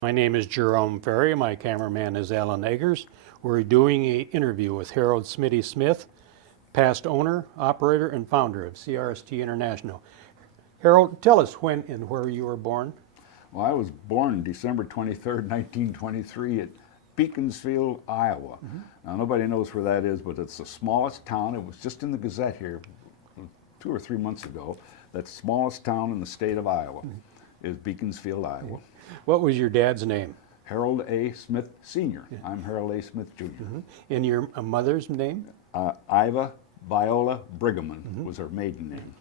My name is Jerome Ferry. My cameraman is Alan Eggers. We're doing an interview with Harold Smitty Smith, past owner, operator, and founder of CRST International. Harold, tell us when and where you were born. Well, I was born December 23rd, 1923 at Beaconsfield, Iowa. Now, nobody knows where that is, but it's the smallest town. It was just in the Gazette here 2 or 3 months ago. That's the smallest town in the state of Iowa is Beaconsfield, Iowa. What was your dad's name? Harold A. Smith Sr. I'm Harold A. Smith Jr. And your mother's name? Iva Viola Brigham was her maiden name.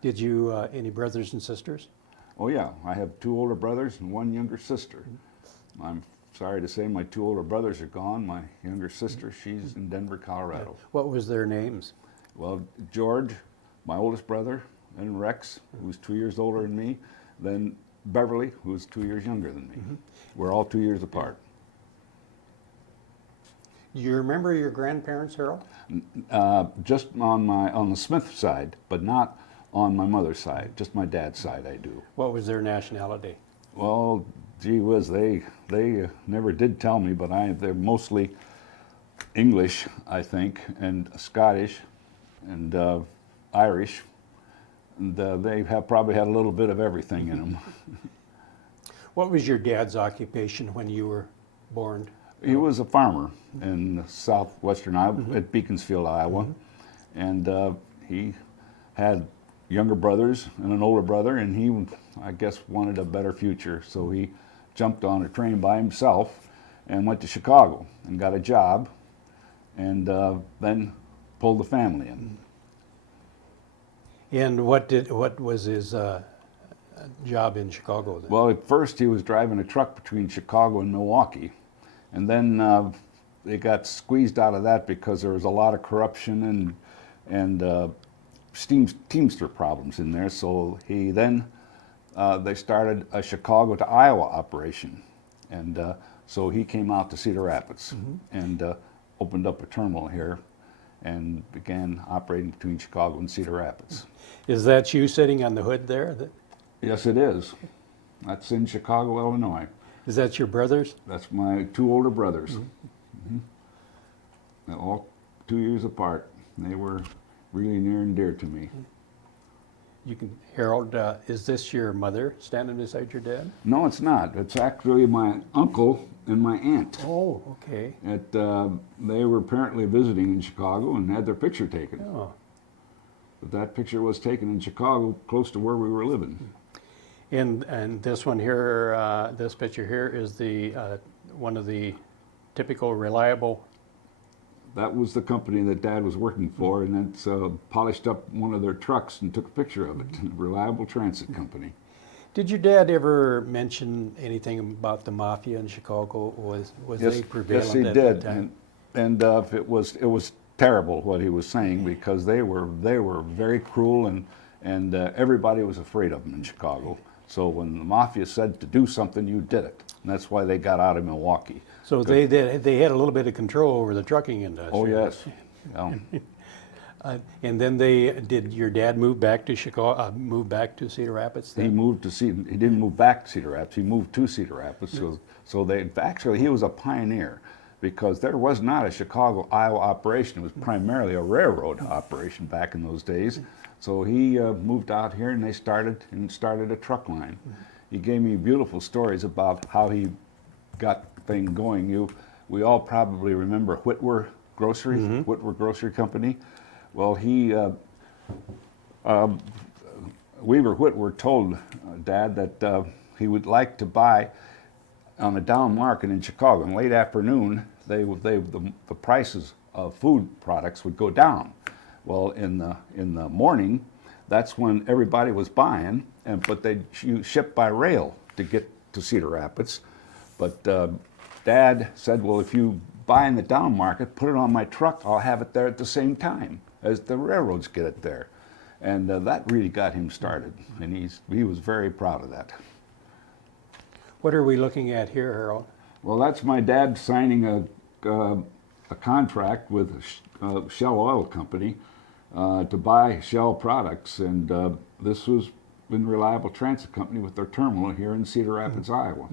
Did you, any brothers and sisters? Oh yeah, I have 2 older brothers and 1 younger sister. I'm sorry to say my 2 older brothers are gone. My younger sister, she's in Denver, Colorado. What was their names? Well, George, my oldest brother, and Rex, who's 2 years older than me, then Beverly, who's 2 years younger than me. We're all 2 years apart. Do you remember your grandparents, Harold? Just on the Smith side, but not on my mother's side. Just my dad's side, I do. What was their nationality? Well, gee whiz, they never did tell me, but they're mostly English, I think, and Scottish, and Irish, and they have probably had a little bit of everything in them. What was your dad's occupation when you were born? He was a farmer in southwestern Iowa, at Beaconsfield, Iowa, and he had younger brothers and an older brother, and he, I guess, wanted a better future, so he jumped on a train by himself and went to Chicago and got a job, and then pulled the family in. And what was his job in Chicago then? Well, at first he was driving a truck between Chicago and Milwaukee, and then they got squeezed out of that because there was a lot of corruption and Teamster problems in there. So he then they started a Chicago to Iowa operation, and so he came out to Cedar Rapids and opened up a terminal here and began operating between Chicago and Cedar Rapids. Is that you sitting on the hood there? Yes, it is. That's in Chicago, Illinois. Is that your brothers? That's my 2 older brothers. They're all 2 years apart. They were really near and dear to me. You can, Harold, is this your mother standing beside your dad? No, it's not. It's actually my uncle and my aunt. Oh, okay. They were apparently visiting in Chicago and had their picture taken. Oh. But that picture was taken in Chicago, close to where we were living. And this one here, this picture here is the one of the typical reliable. That was the company that Dad was working for, and that's polished up one of their trucks and took a picture of it. Reliable Transit Company. Did your dad ever mention anything about the mafia in Chicago? Was Yes, they prevalent yes, he at did, that time? and it was terrible what he was saying, because they were very cruel, and everybody was afraid of them in Chicago. So when the mafia said to do something, you did it, and that's why they got out of Milwaukee. So they had a little bit of control over the trucking industry. Oh yes. Yeah. And then did your dad move back to Chicago? Move back to Cedar Rapids? He Then? moved to Cedar. He didn't move back to Cedar Rapids. He moved to Cedar Rapids. So they actually, he was a pioneer, because there was not a Chicago, Iowa operation. It was primarily a railroad operation back in those days. So he moved out here, and they started a truck line. He gave me beautiful stories about how he got the thing going. We all probably remember Whitwer Grocery, Whitwer Grocery Company. Well, Weaver Whitwer told Dad that he would like to buy on a down market in Chicago. In late afternoon, the prices of food products would go down. Well, in the morning, that's when everybody was buying, but they'd ship by rail to get to Cedar Rapids. But Dad said, well, if you buy in the down market, put it on my truck, I'll have it there at the same time as the railroads get it there. And that really got him started, and he was very proud of that. What are we looking at here, Harold? Well, that's my dad signing a contract with Shell Oil Company to buy Shell products, and this was in Reliable Transit Company with their terminal here in Cedar Rapids, Iowa.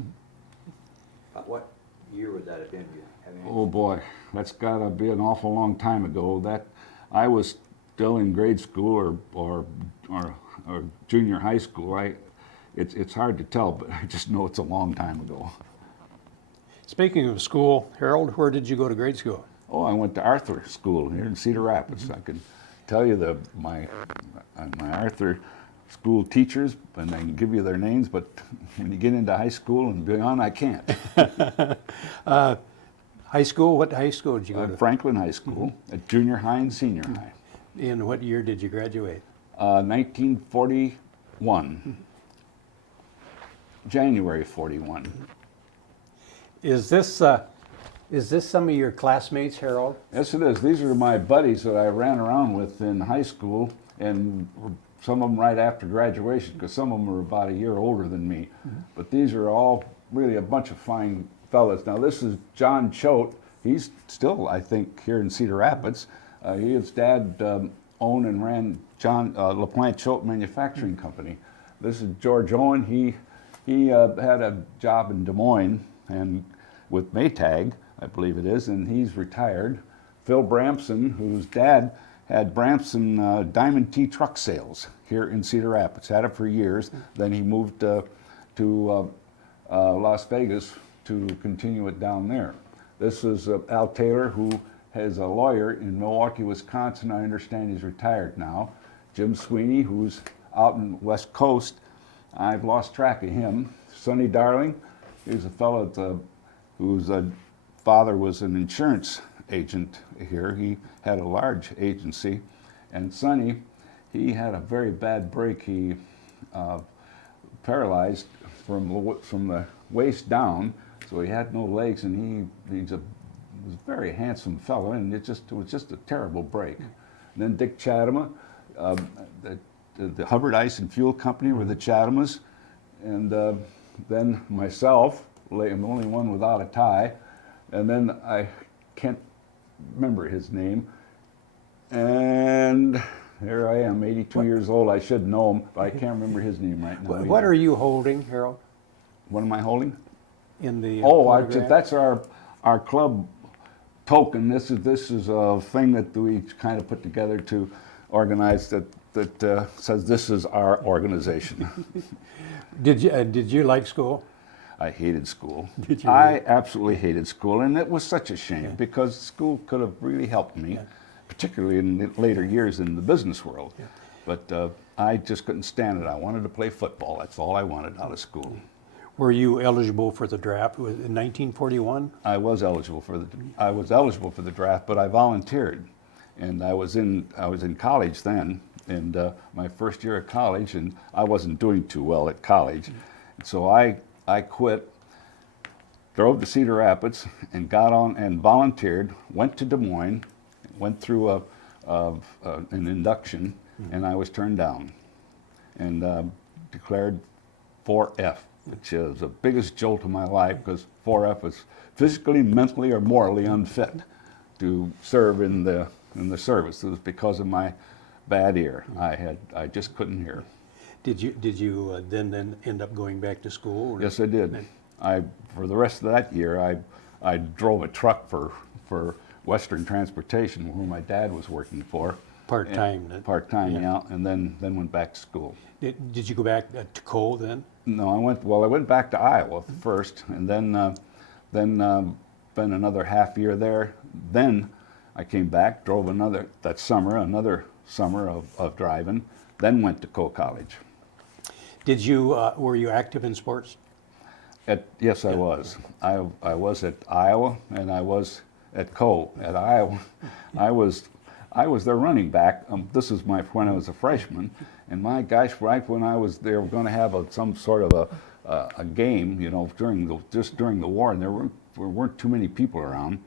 What year would that have been? Do you have any? Oh boy, that's got to be an awful long time ago. That I was still in grade school or junior high school. It's hard to tell, but I just know it's a long time ago. Speaking of school, Harold, where did you go to grade school? Oh, I went to Arthur School here in Cedar Rapids. I can tell you my Arthur School teachers, and I can give you their names, but when you get into high school and beyond, I can't. High school? What high school did you go to? Franklin High School, at junior high and senior high. In what year did you graduate? 1941, January 41. Is this some of your classmates, Harold? Yes, it is. These are my buddies that I ran around with in high school, and some of them right after graduation, because some of them are about a year older than me. But these are all really a bunch of fine fellas. Now, this is John Choate. He's still, I think, here in Cedar Rapids. His dad owned and ran LaPlante Choate Manufacturing Company. This is George Owen. He had a job in Des Moines and with Maytag, I believe it is, and he's retired. Phil Bramson, whose dad had Bramson Diamond T truck sales here in Cedar Rapids, had it for years. Then he moved to Las Vegas to continue it down there. This is Al Taylor, who is a lawyer in Milwaukee, Wisconsin. I understand he's retired now. Jim Sweeney, who's out in West Coast. I've lost track of him. Sonny Darling, he's a fellow whose father was an insurance agent here. He had a large agency. And Sonny, he had a very bad break. He paralyzed from the waist down, so he had no legs, and he was a very handsome fellow, and it was just a terrible break. And then Dick Chatham, the Hubbard Ice and Fuel Company were the Chathamas, and then myself, I'm the only one without a tie, and then I can't remember his name, and here I am, 82 years old. I should know him, but I can't remember his name right now. What are you holding, Harold? What am I holding? In the photograph? That's our club token. This is a thing that we kind of put together to organize that says this is our organization. Did you like school? I hated school. Did you I absolutely hated school, and it was such a shame because school could have really helped me, particularly in the later years in the business world. Yeah. But I just couldn't stand it. I wanted to play football. That's all I wanted out of school. Were you eligible for the draft in 1941? I was eligible for the draft, but I volunteered, and I was in college then, and my first year of college, and I wasn't doing too well at college, so I quit, drove to Cedar Rapids, and got on and volunteered. Went to Des Moines, went through an induction, and I was turned down, and declared 4F. Which is the biggest jolt of my life, because 4F is physically, mentally, or morally unfit to serve in the service. It was because of my bad ear. I just couldn't hear. Did you then end up going back to school? Yes, I did. For the rest of that year, I drove a truck for Western Transportation, where my dad was working for. Part-time? Part-time, yeah, and then went back to school. Did you go back to Cole then? No, I went back to Iowa first, and then spent another half year there. Then I came back, drove another summer of driving, then went to Cole College. Were you active in sports? Yes, I was. I was at Iowa, and I was at Cole. At Iowa, I was their running back. This is when I was a freshman, and my gosh, right when they were going to have some sort of a game, during the war, and there weren't too many people around.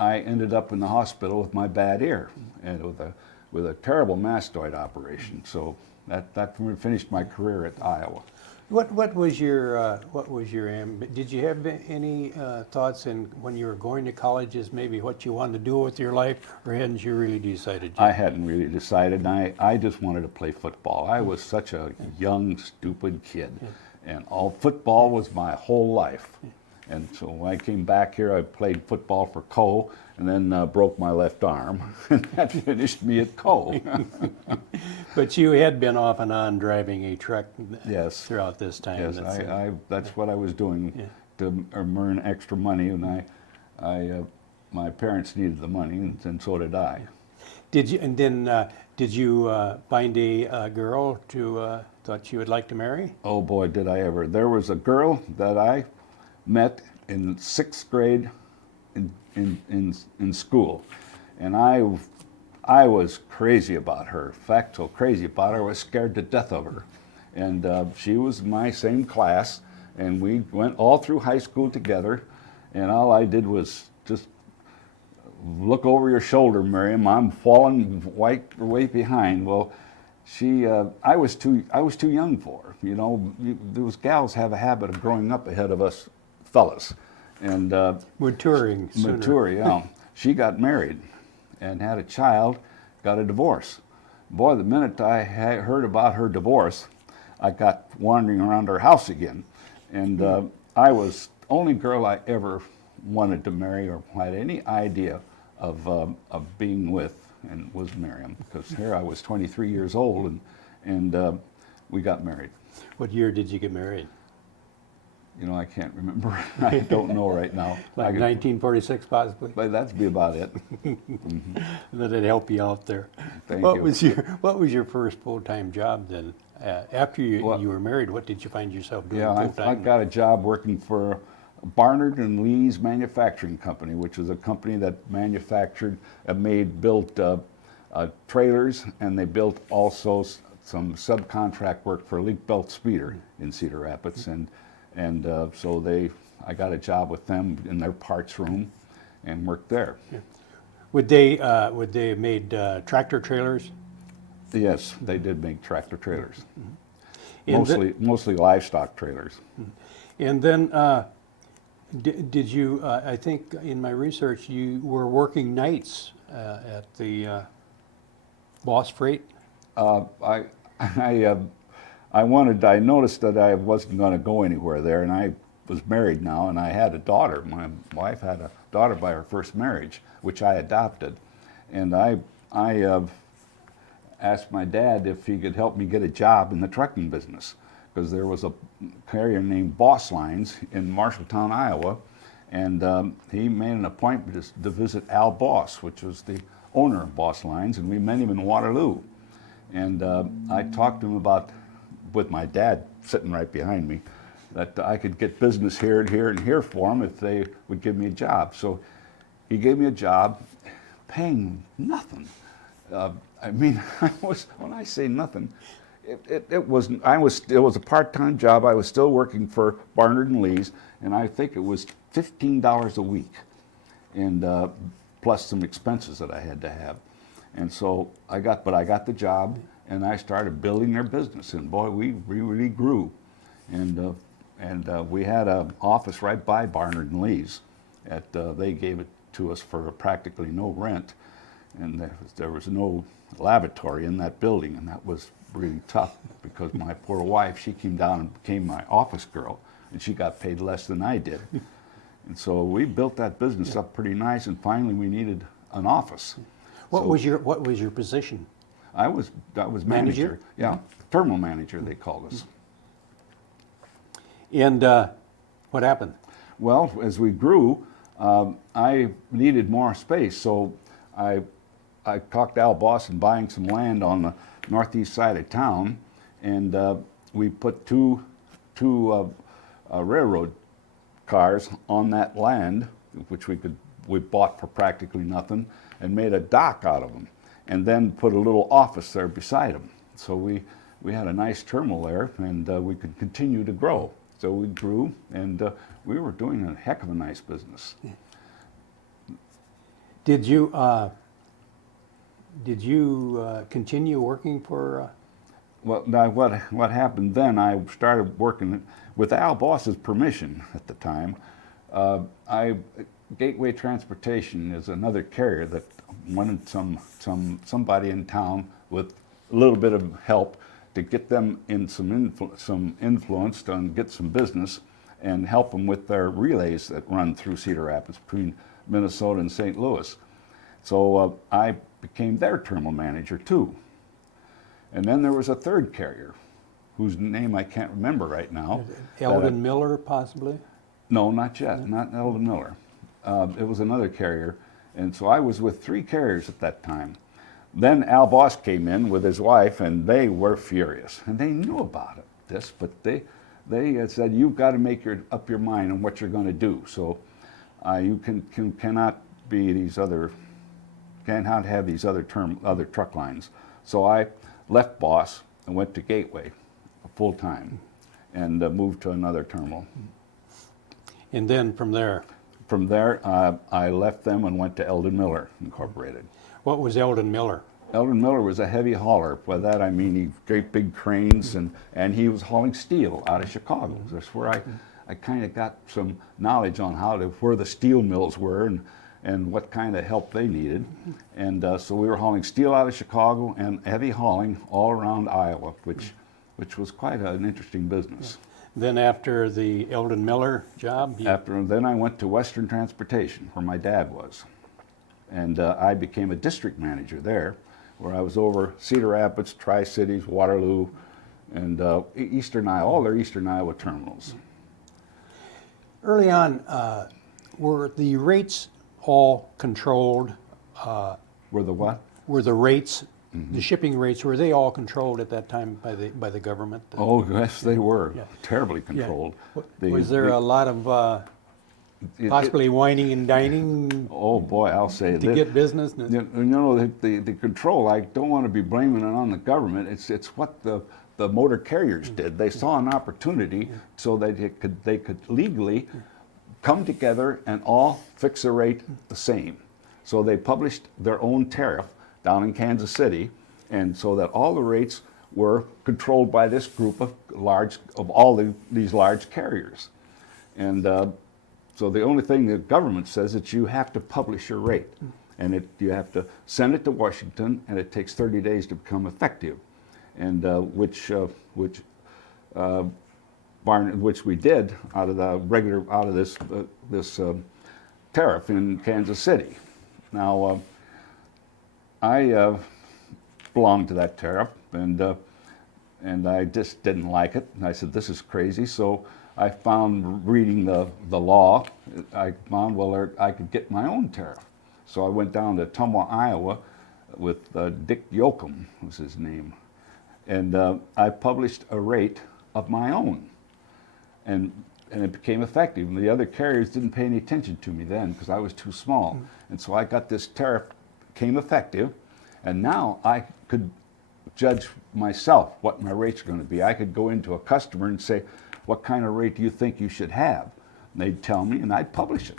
I ended up in the hospital with my bad ear, and with a terrible mastoid operation. So that finished my career at Iowa. What was your did you have any thoughts when you were going to college as maybe what you wanted to do with your life, or hadn't you really decided yet? I hadn't really decided. I just wanted to play football. I was such a young, stupid kid, and football was my whole life. And so when I came back here, I played football for Coe, and then broke my left arm, and that finished me at Coe. But you had been off and on driving a truck Yes. throughout this time. Yes, that's what I was doing Yeah. to earn extra money, and my parents needed the money, and so did I. Did you, and then, did you find a girl to, thought you would like to marry? Oh boy, did I ever. There was a girl that I met in 6th grade in school, and I was crazy about her. In fact, so crazy about her, I was scared to death of her. And she was in my same class, and we went all through high school together, and all I did was just look over your shoulder, Miriam. I'm falling way behind. Well, I was too young for her. You know, those gals have a habit of growing up ahead of us fellas, and Maturing sooner. mature. Yeah, she got married, and had a child, got a divorce. Boy, the minute I heard about her divorce, I got wandering around her house again, and I was only girl I ever wanted to marry or had any idea of being with, and was Miriam, because here I was 23 years old, and we got married. What year did you get married? You know, I can't remember. I don't know right now. Like 1946 possibly? But that'd be about it. That'd help you out there. Thank What you. was your first full-time job then? After you were married, what did you find yourself doing Yeah, I full-time? got a job working for Barnard and Lee's Manufacturing Company, which is a company that built trailers, and they built also some subcontract work for Leak Belt Speeder in Cedar Rapids, and so I got a job with them in their parts room, and worked there. Would they have made tractor trailers? Yes, they did make tractor trailers, And mostly livestock trailers. And then, did you, I think in my research, you were working nights at the Boss Freight? I noticed that I wasn't going to go anywhere there, and I was married now, and I had a daughter. My wife had a daughter by her first marriage, which I adopted, and I asked my dad if he could help me get a job in the trucking business, because there was a carrier named Boss Lines in Marshalltown, Iowa, and he made an appointment to visit Al Boss, which was the owner of Boss Lines, and we met him in Waterloo. And I talked to him about, with my dad sitting right behind me, that I could get business here and here and here for him if they would give me a job. So he gave me a job, paying nothing. I mean, when I say nothing, it was a part-time job. I was still working for Barnard and Lee's, and I think it was $15 a week, and plus some expenses that I had to have. And so I got the job, and I started building their business, and boy, we really grew. And we had an office right by Barnard and Lee's. They gave it to us for practically no rent, and there was no lavatory in that building, and that was really tough, because my poor wife, she came down and became my office girl, and she got paid less than I did. And so we built that business up pretty nice, and finally we needed an office. What was your position? I was manager. Yeah, terminal manager they called us. And what happened? Well, as we grew, I needed more space, so I talked Al Boss in buying some land on the northeast side of town, and we put two railroad cars on that land, which we bought for practically nothing, and made a dock out of them, and then put a little office there beside them. So we had a nice terminal there, and we could continue to grow. So we grew, and we were doing a heck of a nice business. Did you continue working for? Well, now what happened then? I started working with Al Boss's permission at the time. Gateway Transportation is another carrier that wanted somebody in town with a little bit of help to get them in some influence and get some business. and help them with their relays that run through Cedar Rapids between Minnesota and St. Louis. So I became their terminal manager too. And then there was a third carrier, whose name I can't remember right now. Eldon Miller, possibly? No, not yet, not Eldon Miller. It was another carrier. And so I was with 3 carriers at that time. Then Al Boss came in with his wife, and they were furious. And they knew about this, but they said, you've got to make up your mind on what you're going to do. So you cannot be these other, cannot have these other truck lines. So I left Boss and went to Gateway full time, and moved to another terminal. And then from there, From there, I left them and went to Eldon Miller Incorporated. what was Eldon Miller? Eldon Miller was a heavy hauler. By that I mean he great big cranes, and he was hauling steel out of Chicago. That's where I kind of got some knowledge on where the steel mills were and what kind of help they needed. And so we were hauling steel out of Chicago and heavy hauling all around Iowa, which was quite an interesting business. Then after the Eldon Miller job, Then I went to Western Transportation, where my dad was. And I became a district manager there, where I was over Cedar Rapids, Tri-Cities, Waterloo, and Eastern Iowa, all their Eastern Iowa terminals. early on, were the rates all controlled? Were the what? Were the rates, the shipping rates, were they all controlled at that time by the government? Oh, yes, they were. Yeah. Terribly Yeah. controlled. Was there a lot of possibly whining and dining oh, boy, I'll say to this. get business? You know, the control, I don't want to be blaming it on the government. It's what the motor carriers did. They saw an opportunity so that they could legally come together and all fix a rate the same. So they published their own tariff down in Kansas City, and so that all the rates were controlled by this group of these large carriers. And so the only thing the government says is that you have to publish your rate, and you have to send it to Washington, and it takes 30 days to become effective, and which we did out of this tariff in Kansas City. Now I belonged to that tariff, and I just didn't like it, and I said, this is crazy. So I found, reading the law, I found, well, I could get my own tariff. So I went down to Tumwa, Iowa with Dick Yoakum was his name. And I published a rate of my own. And it became effective. And the other carriers didn't pay any attention to me then because I was too small. And so I got this tariff, became effective, and now I could judge myself what my rates are going to be. I could go into a customer and say, what kind of rate do you think you should have? And they'd tell me, and I'd publish it.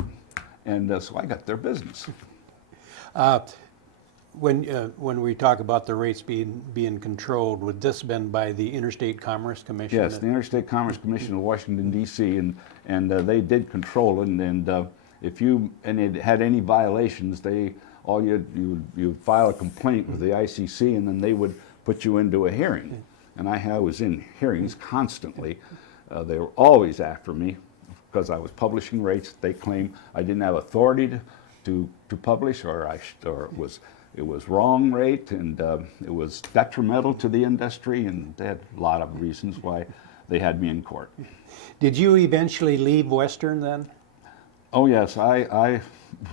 And so I got their business. When we talk about the rates being controlled, would this been by the Interstate Commerce Commission? Yes, the Interstate Commerce Commission of Washington, D.C., and they did control it. And if you had any violations, you'd file a complaint with the ICC, and then they would put you into a hearing. And I was in hearings constantly. They were always after me because I was publishing rates. They claimed I didn't have authority to publish, or it was wrong rate, and it was detrimental to the industry, and they had a lot of reasons why they had me in court. Did you eventually leave Western then? Oh yes, I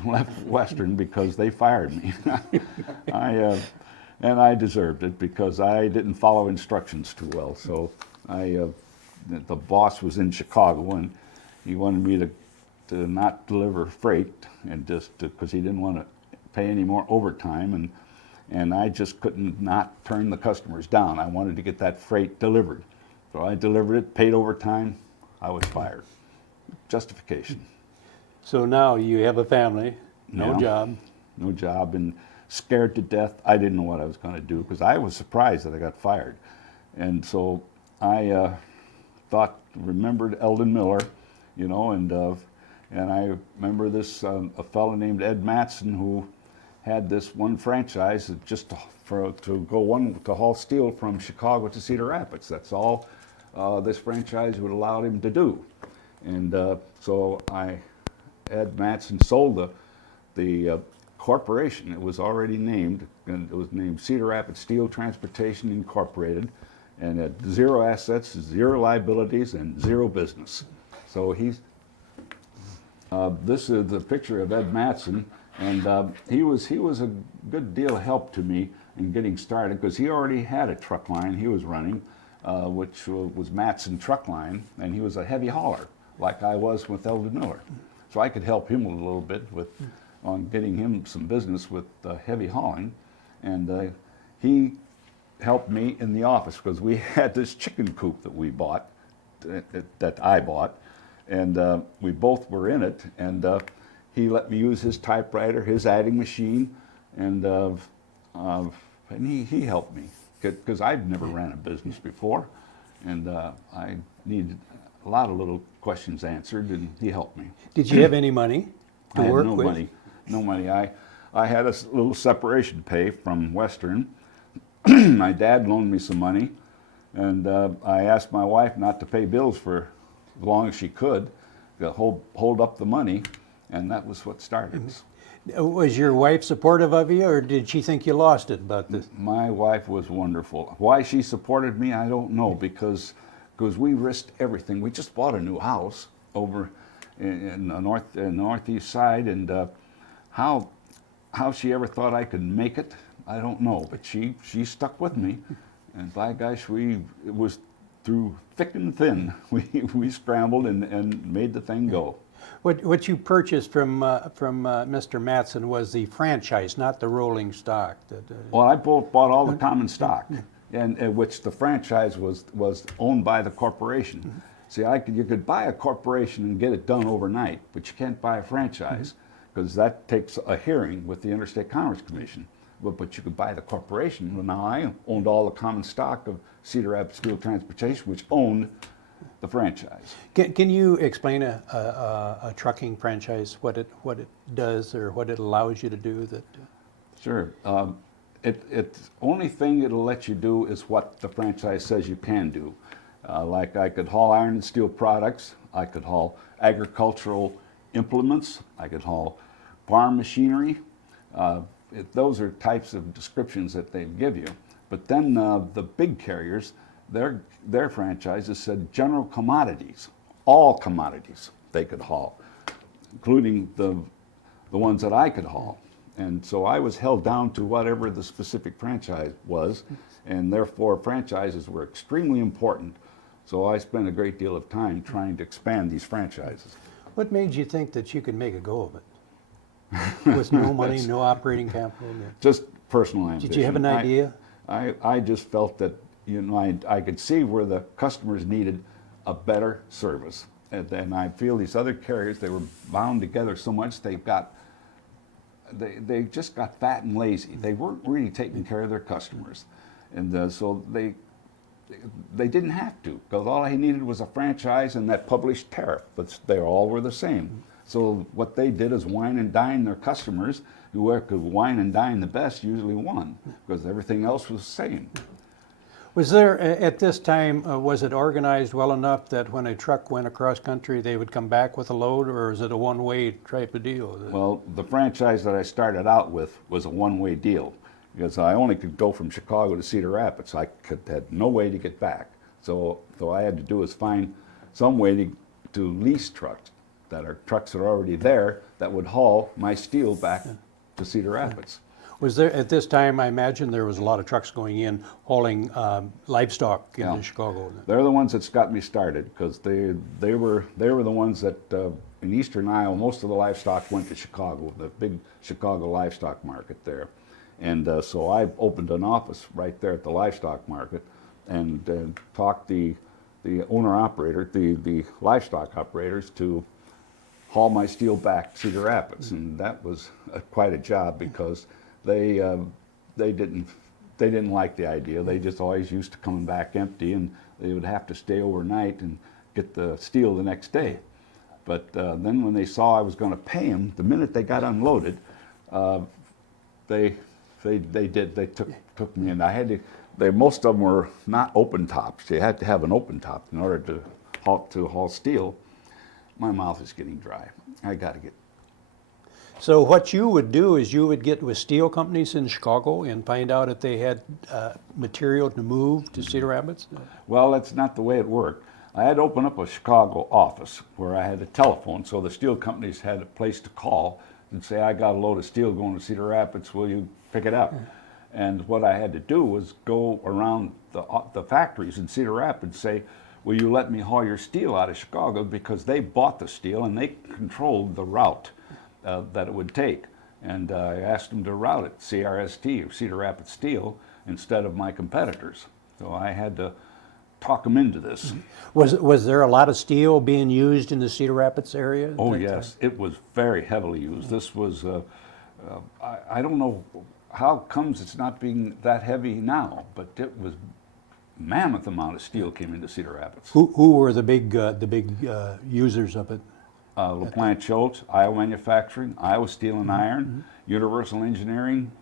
left Western because they fired me. And I deserved it because I didn't follow instructions too well. So the boss was in Chicago, and he wanted me to not deliver freight, and just because he didn't want to pay any more overtime, and I just couldn't not turn the customers down. I wanted to get that freight delivered. So I delivered it, paid overtime, I was fired. Justification. So now you have a family, no job. No job, and scared to death. I didn't know what I was going to do because I was surprised that I got fired. And so I remembered Eldon Miller, and I remember this a fellow named Ed Matson who had this one franchise just to haul steel from Chicago to Cedar Rapids. That's all this franchise would allow him to do. And so Ed Matson sold the corporation. It was already named, and it was named Cedar Rapids Steel Transportation Incorporated, and had 0 assets, 0 liabilities, and 0 business. So this is the picture of Ed Matson, and he was a good deal of help to me in getting started, because he already had a truck line he was running, which was Matson Truck Line, and he was a heavy hauler, like I was with Eldon Miller. So I could help him a little bit on getting him some business with heavy hauling, and he helped me in the office, because we had this chicken coop that we bought, that I bought, and we both were in it, and he let me use his typewriter, his adding machine, and he helped me, because I've never ran a business before, and I needed a lot of little questions answered, and he helped me. Did you have any money to I had work no with? money, no money. I had a little separation pay from Western. My dad loaned me some money, and I asked my wife not to pay bills for as long as she could, to hold up the money, and that was what started us. Was your wife supportive of you, or did she think you lost it about this? My wife was wonderful. Why she supported me, I don't know, because we risked everything. We just bought a new house over in the northeast side, and how she ever thought I could make it, I don't know. But she stuck with me, and by gosh, it was through thick and thin. We scrambled and made the thing go. What you purchased from Mr. Matson was the franchise, not the rolling stock. Well, I bought all the common stock, and which the franchise was owned by the corporation. See, you could buy a corporation and get it done overnight, but you can't buy a franchise, because that takes a hearing with the Interstate Commerce Commission. But you could buy the corporation. Well, now I owned all the common stock of Cedar Rapids Steel Transportation, which owned the franchise. Can you explain a trucking franchise, what it does or what it allows you to do? Sure. It's only thing it'll let you do is what the franchise says you can do. Like I could haul iron and steel products, I could haul agricultural implements, I could haul farm machinery. Those are types of descriptions that they give you. But then the big carriers, their franchises said general commodities, all commodities they could haul, including the ones that I could haul. And so I was held down to whatever the specific franchise was, and therefore franchises were extremely important. So I spent a great deal of time trying to expand these franchises. What made you think that you could make a go of it? With no money, no operating capital? Just personal ambition. Did you have an idea? I just felt that, I could see where the customers needed a better service. And I feel these other carriers, they were bound together so much, they just got fat and lazy. They weren't really taking care of their customers. And so they didn't have to, because all I needed was a franchise and that published tariff, but they all were the same. So what they did is wine and dine their customers. Whoever could wine and dine the best usually won, because everything else was the same. Was there, at this time, was it organized well enough that when a truck went across country, they would come back with a load, or is it a one-way type of deal? Well, the franchise that I started out with was a one-way deal, because I only could go from Chicago to Cedar Rapids. I had no way to get back. So I had to do is find some way to lease trucks that are trucks that are already there that would haul my steel back to Cedar Rapids. Was there, at this time, I imagine there was a lot of trucks going in hauling livestock into Chicago? They're the ones that's got me started, because they were the ones that in eastern Iowa, most of the livestock went to Chicago, the big Chicago livestock market there. And so I opened an office right there at the livestock market, and talked the owner-operator, the livestock operators, to haul my steel back to Cedar Rapids. And that was quite a job, because they didn't like the idea. They just always used to coming back empty, and they would have to stay overnight and get the steel the next day. But then when they saw I was going to pay them, the minute they got unloaded, they took me in. I had to. Most of them were not open tops. You had to have an open top in order to haul steel. my mouth is getting dry. I got to get. So what you would do is you would get with steel companies in Chicago and find out if they had material to move to Cedar Rapids? Well, that's not the way it worked. I had to open up a Chicago office where I had a telephone, so the steel companies had a place to call and say, I got a load of steel going to Cedar Rapids, will you pick it up? And what I had to do was go around the factories in Cedar Rapids, say, will you let me haul your steel out of Chicago, because they bought the steel and they controlled the route that it would take. And I asked them to route it CRST, or Cedar Rapids Steel, instead of my competitors. So I had to talk them into this. Was there a lot of steel being used in the Cedar Rapids area? at Oh that yes, time? it was very heavily used. This was, I don't know how comes it's not being that heavy now, but it was mammoth amount of steel came into Cedar Rapids. Who were the big users of it? LaPlante Schultz, Iowa Manufacturing, Iowa Steel and Iron, Universal Engineering,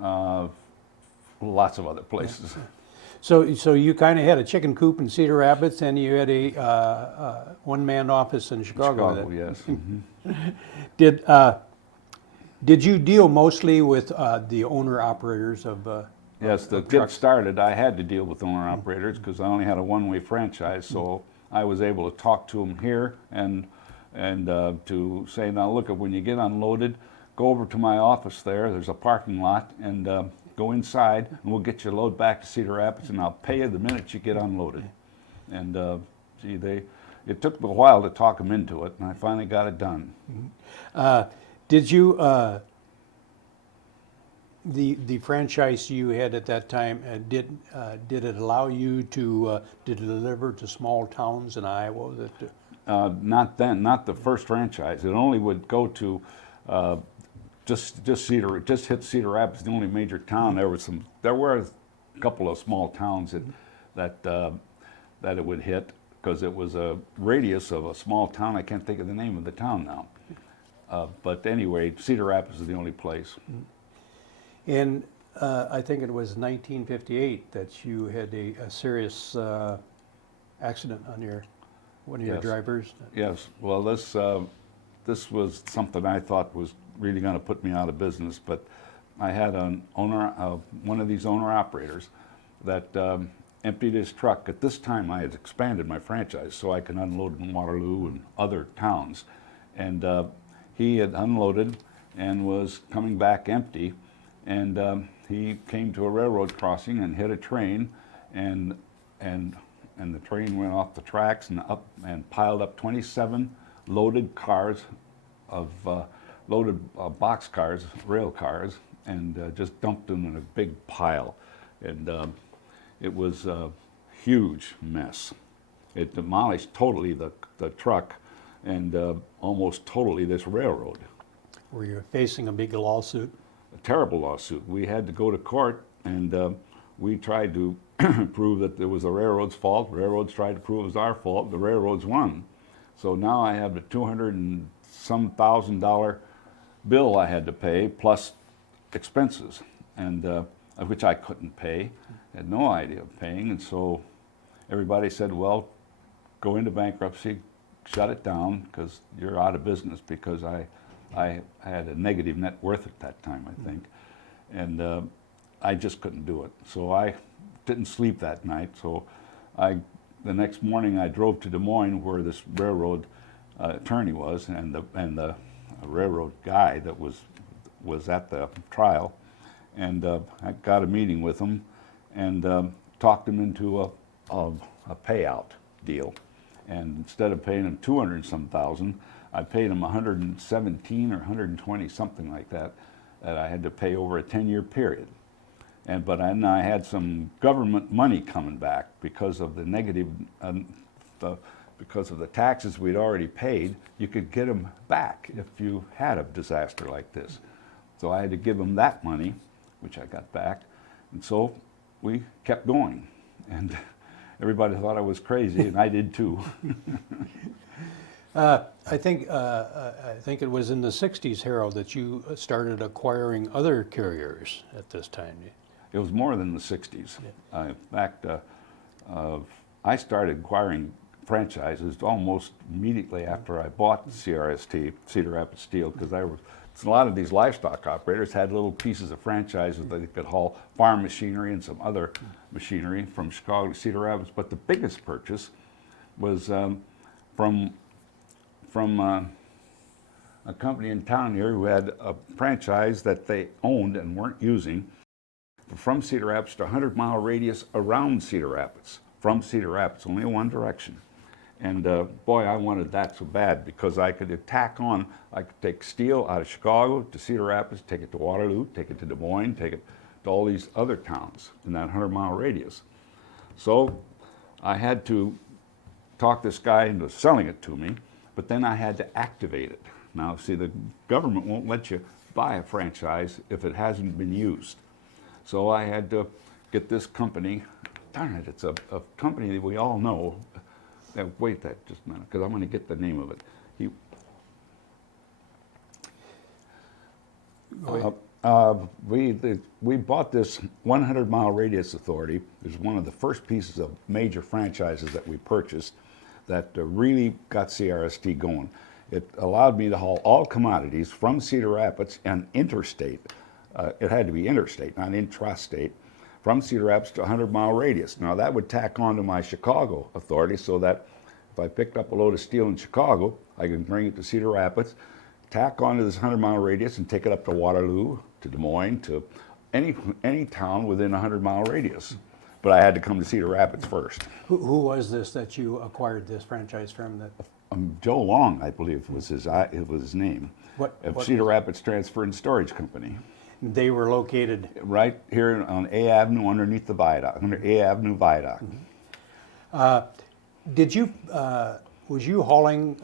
lots of other places. So you kind of had a chicken coop in Cedar Rapids, and you had a one-man office in Chicago. Chicago, yes. Did you deal mostly with the owner-operators of? Yes, to of get trucks? started, I had to deal with owner-operators because I only had a one-way franchise, so I was able to talk to them here and to say, now look, when you get unloaded, go over to my office there. There's a parking lot, and go inside, and we'll get your load back to Cedar Rapids, and I'll pay you the minute you get unloaded. And gee, it took me a while to talk them into it, and I finally got it done. Did you the franchise you had at that time? Did it allow you to deliver to small towns in Iowa? Not then, not the first franchise. It only would go to just hit Cedar Rapids, the only major town. There were a couple of small towns that it would hit, because it was a radius of a small town. I can't think of the name of the town now. But anyway, Cedar Rapids is the only place. And I think it was 1958 that you had a serious accident on one of your Yes. drivers. Yes, well, this was something I thought was really going to put me out of business, but I had one of these owner-operators that emptied his truck. At this time, I had expanded my franchise so I could unload in Waterloo and other towns. And he had unloaded and was coming back empty, and he came to a railroad crossing and hit a train, and the train went off the tracks and piled up 27 loaded cars of loaded box cars, rail cars, and just dumped them in a big pile. And it was a huge mess. It demolished totally the truck and almost totally this railroad. Were you facing a big lawsuit? A terrible lawsuit. We had to go to court, and we tried to prove that it was the railroad's fault. Railroads tried to prove it was our fault. The railroads won. So now I have a $200,000 and some bill I had to pay, plus expenses, and which I couldn't pay. Had no idea of paying, and so everybody said, well, go into bankruptcy, shut it down, because you're out of business, because I had a negative net worth at that time, I think, and I just couldn't do it. So I didn't sleep that night. So the next morning I drove to Des Moines, where this railroad attorney was, and the railroad guy that was at the trial, and I got a meeting with him and talked him into a payout deal. And instead of paying him 200 and some thousand, I paid him 117 or 120, something like that I had to pay over a 10-year period. But I had some government money coming back because of the negative, because of the taxes we'd already paid. You could get them back if you had a disaster like this. So I had to give them that money, which I got back. And so we kept going. And everybody thought I was crazy, and I did too. I think it was in the 60s, Herald, that you started acquiring other carriers at this time. It was more than the 60s. In fact, I started acquiring franchises almost immediately after I bought CRST, Cedar Rapids Steel, because a lot of these livestock operators had little pieces of franchises that they could haul farm machinery and some other machinery from Chicago to Cedar Rapids. But the biggest purchase was from a company in town here who had a franchise that they owned and weren't using from Cedar Rapids to a 100-mile radius around Cedar Rapids, from Cedar Rapids, only one direction. And boy, I wanted that so bad because I could tack on, I could take steel out of Chicago to Cedar Rapids, take it to Waterloo, take it to Des Moines, take it to all these other towns in that 100-mile radius. So I had to talk this guy into selling it to me, but then I had to activate it. Now, see, the government won't let you buy a franchise if it hasn't been used. So I had to get this company, darn it, it's a company that we all know. Wait that just a minute, because I'm going to get the name of it. We bought this 100-mile radius authority. It was one of the first pieces of major franchises that we purchased that really got CRST going. It allowed me to haul all commodities from Cedar Rapids and interstate. It had to be interstate, not intrastate, from Cedar Rapids to a 100-mile radius. Now that would tack on to my Chicago authority so that if I picked up a load of steel in Chicago, I could bring it to Cedar Rapids, tack onto this 100-mile radius and take it up to Waterloo, to Des Moines, to any town within a 100-mile radius. But I had to come to Cedar Rapids first. Who was this that you acquired this franchise from? That Joe Long, I believe, was his name. What Cedar Rapids Transfer and Storage Company. They were located right here on A Avenue underneath the viaduct, under A Avenue Viaduct. Did you, was you hauling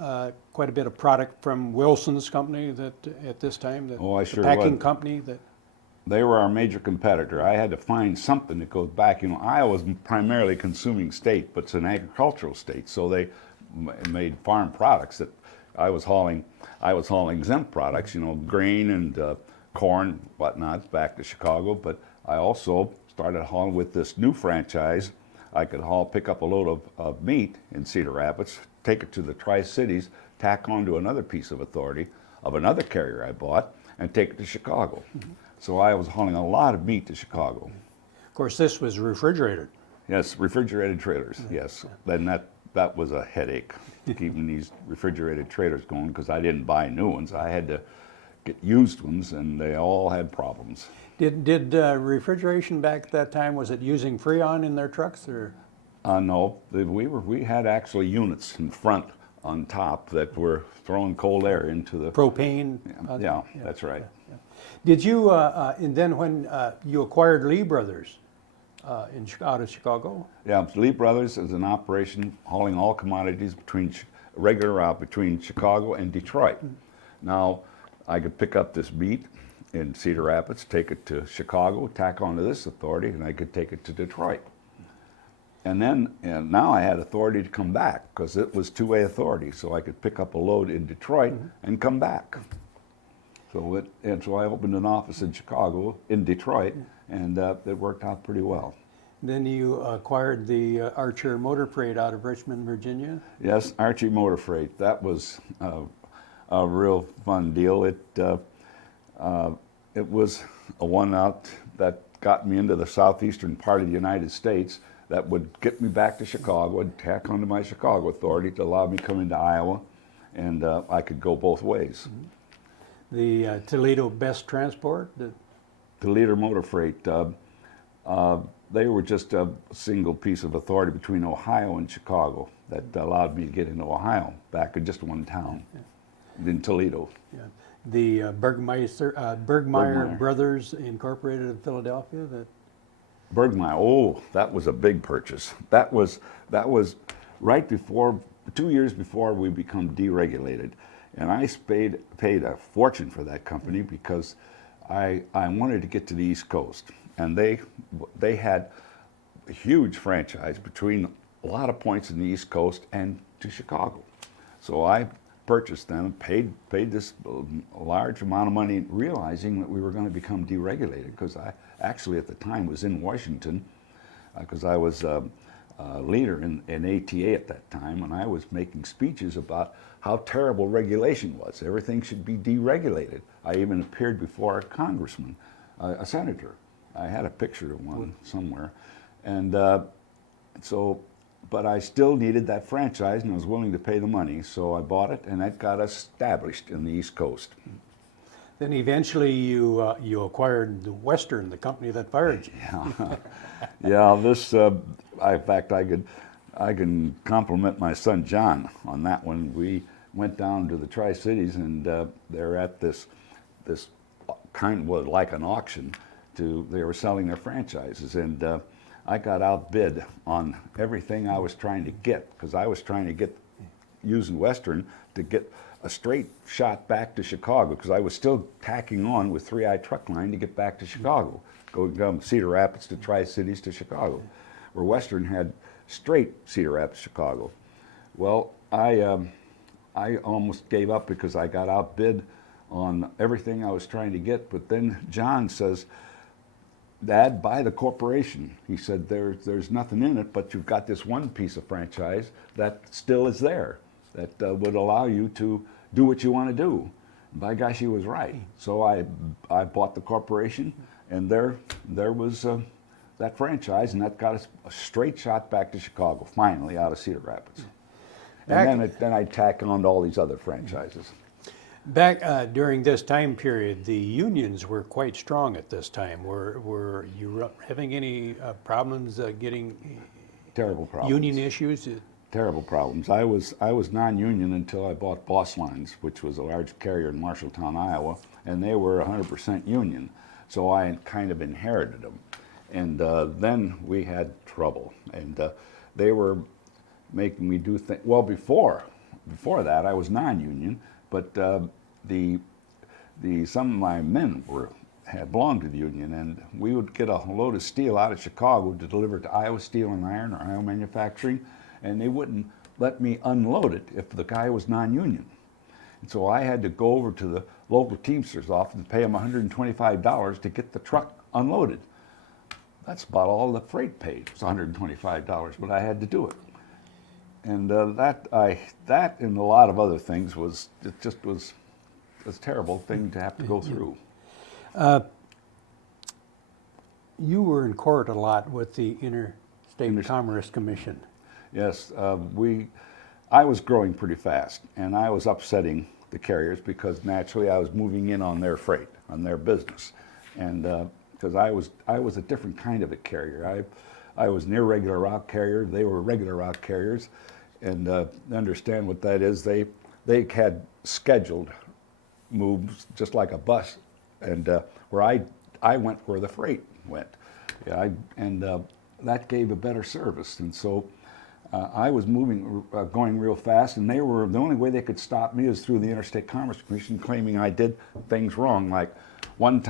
quite a bit of product from Wilson's company that at this time? Oh, I sure the packing was. company that? They were our major competitor. I had to find something that goes back. You know, Iowa's primarily consuming state, but it's an agricultural state, so they made farm products that I was hauling exempt products, you know, grain and corn, whatnot, back to Chicago. But I also started hauling with this new franchise. I could pick up a load of meat in Cedar Rapids, take it to the Tri-Cities, tack onto another piece of authority of another carrier I bought, and take it to Chicago. Mm-hmm. So I was hauling a lot of meat to Chicago. Of course, this was refrigerated. Yes, refrigerated trailers, yes. Then that was a headache, keeping these refrigerated trailers going, because I didn't buy new ones. I had to get used ones, and they all had problems. Did refrigeration back at that time, was it using Freon in their trucks, or? No, we had actually units in front on top that were throwing cold air into the Propane? Yeah, that's right. Yeah. Did you, and then when you acquired Lee Brothers out of Chicago? Yeah, Lee Brothers is an operation hauling all commodities regular route between Chicago and Detroit. Mm-hmm. Now, I could pick up this meat in Cedar Rapids, take it to Chicago, tack onto this authority, and I could take it to Detroit. And now I had authority to come back, because it was two-way authority, so I could pick up a load in Detroit and come back. So I opened an office in Detroit, and it worked out pretty well. Then you acquired the Archer Motor Freight out of Richmond, Virginia? Yes, Archie Motor Freight. That was a real fun deal. It was a one out that got me into the southeastern part of the United States that would get me back to Chicago and tack onto my Chicago authority to allow me to come into Iowa, and I could go both ways. Mm-hmm. The Toledo Best Transport? Toledo Motor Freight, they were just a single piece of authority between Ohio and Chicago that allowed me to get into Ohio back in just one town, in Toledo. Yeah. The Bergmeyer Brothers Incorporated of Philadelphia? Bergmeyer, oh, that was a big purchase. That was right before, 2 years before we become deregulated. And I paid a fortune for that company because I wanted to get to the East Coast. And they had a huge franchise between a lot of points in the East Coast and to Chicago. So I purchased them, paid this large amount of money, realizing that we were going to become deregulated, because I actually at the time was in Washington, because I was leader in ATA at that time, and I was making speeches about how terrible regulation was. Everything should be deregulated. I even appeared before a congressman, a senator. I had a picture of one somewhere. And but I still needed that franchise, and I was willing to pay the money, so I bought it, and that got us established in the East Coast. Then eventually you acquired the Western, the company that fired you. Yeah, yeah. This, in fact, I can compliment my son John on that one. We went down to the Tri-Cities, and they're at this kind of like an auction. They were selling their franchises, and I got outbid on everything I was trying to get, because I was trying to get, using Western, to get a straight shot back to Chicago, because I was still tacking on with 3I Truck Line to get back to Chicago, going from Cedar Rapids to Tri-Cities to Chicago, where Western had straight Cedar Rapids, Chicago. Well, I almost gave up because I got outbid on everything I was trying to get, but then John says, Dad, buy the corporation. He said, there's nothing in it, but you've got this one piece of franchise that still is there, that would allow you to do what you want to do. By gosh, he was right. So I bought the corporation, and there was that franchise, and that got us a straight shot back to Chicago, finally, out of Cedar Rapids. And then I tacked on to all these other franchises. Back during this time period, the unions were quite strong at this time. Were you having any problems getting terrible problems? Union issues? Terrible problems. I was non-union until I bought Boss Lines, which was a large carrier in Marshalltown, Iowa, and they were 100% union. So I kind of inherited them, and then we had trouble, and they were making me do things. Well, before that, I was non-union, but some of my men had belonged to the union, and we would get a load of steel out of Chicago to deliver to Iowa Steel and Iron or Iowa Manufacturing, and they wouldn't let me unload it if the guy was non-union. And so I had to go over to the local Teamsters office and pay them $125 to get the truck unloaded. That's about all the freight paid. It was $125, but I had to do it. And that and a lot of other things was a terrible thing to have to go through. You were in court a lot with the Interstate Commerce Commission. Yes, I was growing pretty fast, and I was upsetting the carriers because naturally I was moving in on their freight, on their business, and because I was a different kind of a carrier. I was an irregular route carrier. They were regular route carriers, and understand what that is. They had scheduled moves just like a bus, and where I went where the freight went. Yeah, that gave a better service, and so I was going real fast, and the only way they could stop me is through the Interstate Commerce Commission, claiming I did things wrong. Like one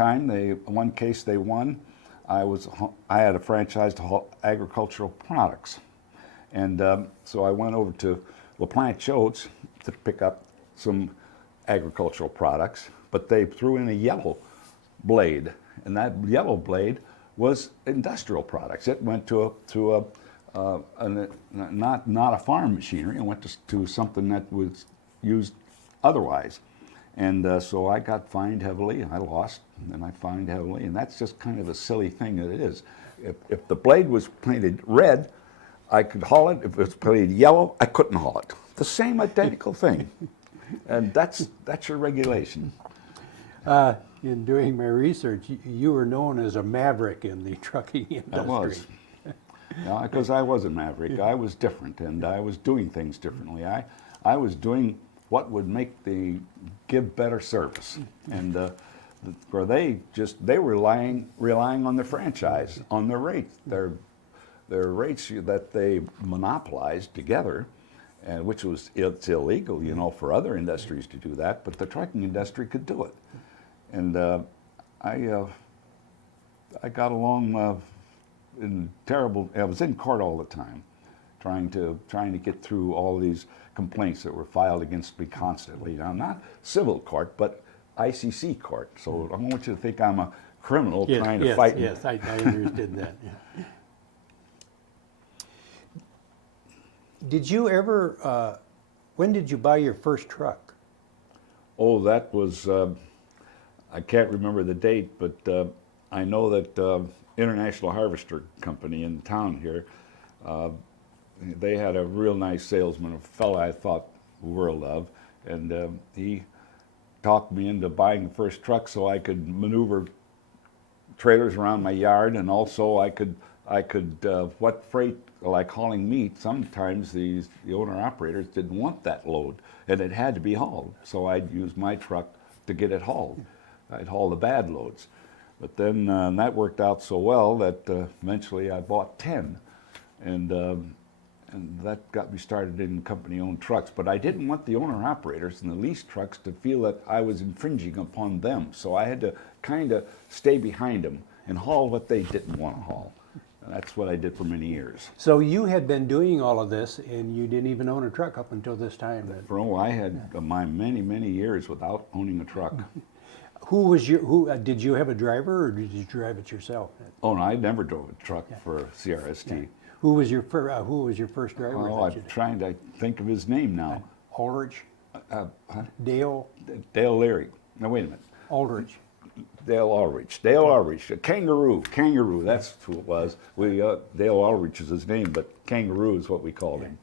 case they won, I had a franchise to haul agricultural products, and so I went over to LaPlante Oats to pick up some agricultural products, but they threw in a yellow blade, and that yellow blade was industrial products. It went to not a farm machinery. It went to something that was used otherwise, and so I got fined heavily. I lost, and I fined heavily, and that's just kind of a silly thing that it is. If the blade was painted red, I could haul it. If it was painted yellow, I couldn't haul it. The same identical thing, and that's your regulation. In doing my research, you were known as a maverick in the trucking industry. I was. Yeah, because I was a maverick. I was different, and I was doing things differently. I was doing what would give better service, and where they were relying on the franchise, on their rates, their rates that they monopolized together, which it's illegal, for other industries to do that, but the trucking industry could do it, and I got along. I was in court all the time, trying to get through all these complaints that were filed against me constantly. Now, not civil court, but ICC court. So I don't want you to think I'm a criminal trying to fight. Yes, I understood that. Yeah. Did you ever, when did you buy your first truck? Oh, that was, I can't remember the date, but I know that International Harvester Company in town here, they had a real nice salesman, a fellow I thought the world of, and he talked me into buying the first truck so I could maneuver trailers around my yard, and also I could what freight, like hauling meat, sometimes the owner operators didn't want that load and it had to be hauled, so I'd use my truck to get it hauled. I'd haul the bad loads, but then that worked out so well that eventually I bought 10, and that got me started in company-owned trucks. But I didn't want the owner-operators and the lease trucks to feel that I was infringing upon them, so I had to kind of stay behind them and haul what they didn't want to haul. And that's what I did for many years. So you had been doing all of this, and you didn't even own a truck up until this time. I had my many years without owning a truck. Did you have a driver, or did you drive it yourself? Oh, no, I never drove a truck for CRST. Who was your first driver? Oh, I'm trying to think of his name now. Aldrich? Dale? Dale Leary. No, wait a minute. Aldrich. Dale Aldrich. Dale Aldrich. Kangaroo. That's who it was. Dale Aldrich is his name, but Kangaroo is what we called him.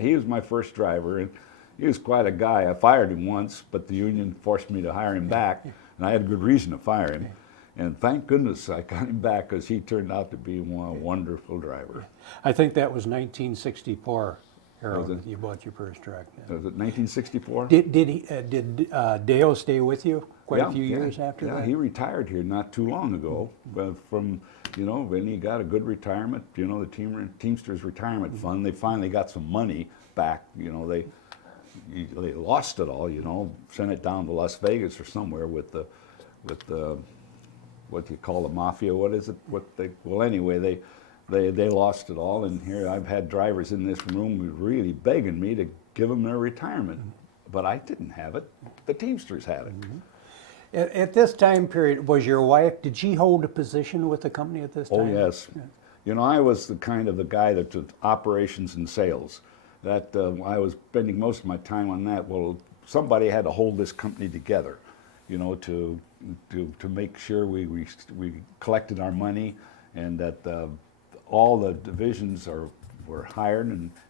He was my first driver, and he was quite a guy. I fired him once, but the union forced me to hire him back, and I had a good reason to fire him. And thank goodness I got him back, because he turned out to be a wonderful driver. I think that was 1964, Harold, Was it? you bought your first truck. Was it 1964? Did Dale stay with you quite a few years after that? Yeah, he retired here not too long ago. From, when he got a good retirement, the Teamsters Retirement Fund, they finally got some money back. They lost it all, sent it down to Las Vegas or somewhere with the what do you call the mafia? What is it? Anyway, they lost it all, and here I've had drivers in this room really begging me to give them their retirement, but I didn't have it. The Teamsters had it. At this time period, was your wife, did she hold a position with the company at this time? Oh, yes. Yeah. I was the guy that did operations and sales. That I was spending most of my time on that. Well, somebody had to hold this company together, to make sure we collected our money, and that all the divisions were hired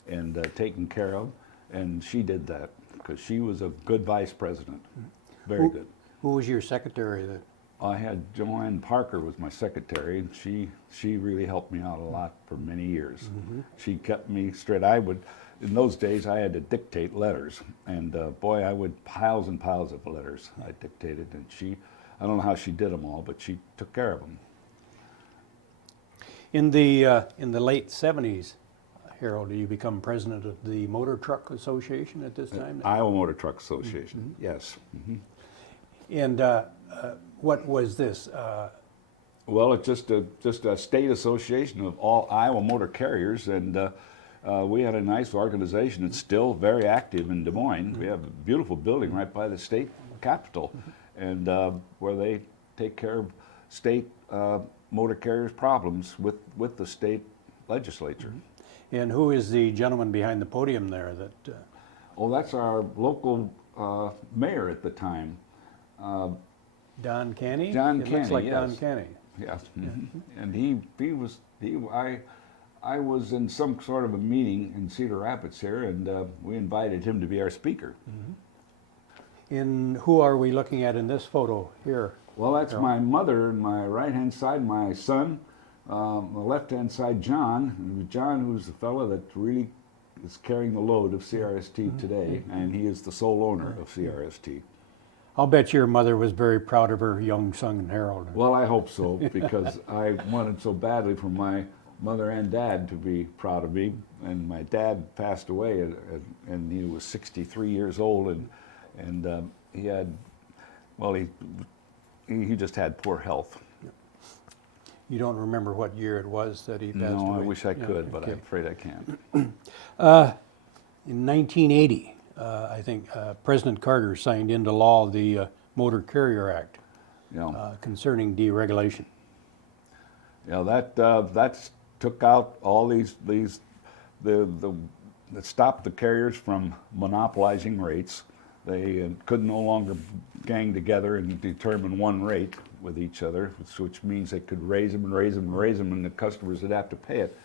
and taken care of. And she did that because she was a good vice president, very good. Who was your secretary? I had Joanne Parker was my secretary, and she really helped me out a lot for many years. She kept me straight. In those days, I had to dictate letters, and boy, I would piles and piles of letters I dictated, and I don't know how she did them all, but she took care of them. In the late 70s, Harold, you become president of the Motor Truck Association at this time? Iowa Motor Truck Association, yes. And what was this? Well, it's just a state association of all Iowa motor carriers, and we had a nice organization. It's still very active in Des Moines. We have a beautiful building right by the state capitol, and where they take care of state motor carriers' problems with the state legislature. And who is the gentleman behind the podium there? Oh, that's our local mayor at the time. Don Canny? John It looks Canny, like yes. Don Canny. Yes, and I was in some sort of a meeting in Cedar Rapids here, and we invited him to be our speaker. And who are we looking at in this photo here? Well, that's my mother on my right-hand side, my son, on the left-hand side, John. And John, who's the fellow that really is carrying the load of CRST today, and he is the sole owner of CRST. I'll bet your mother was very proud of her young son, Harold. Well, I hope so, because I wanted so badly for my mother and dad to be proud of me. And my dad passed away, and he was 63 years old, and he had, well, he just had poor health. You don't remember what year it was that he passed away? No, I wish I could, but I'm afraid I can't. In 1980, I think President Carter signed into law the Motor Carrier Act concerning deregulation. That took out all the that stopped the carriers from monopolizing rates. They could no longer gang together and determine one rate with each other, which means they could raise them and raise them and raise them, and the customers would have to pay it.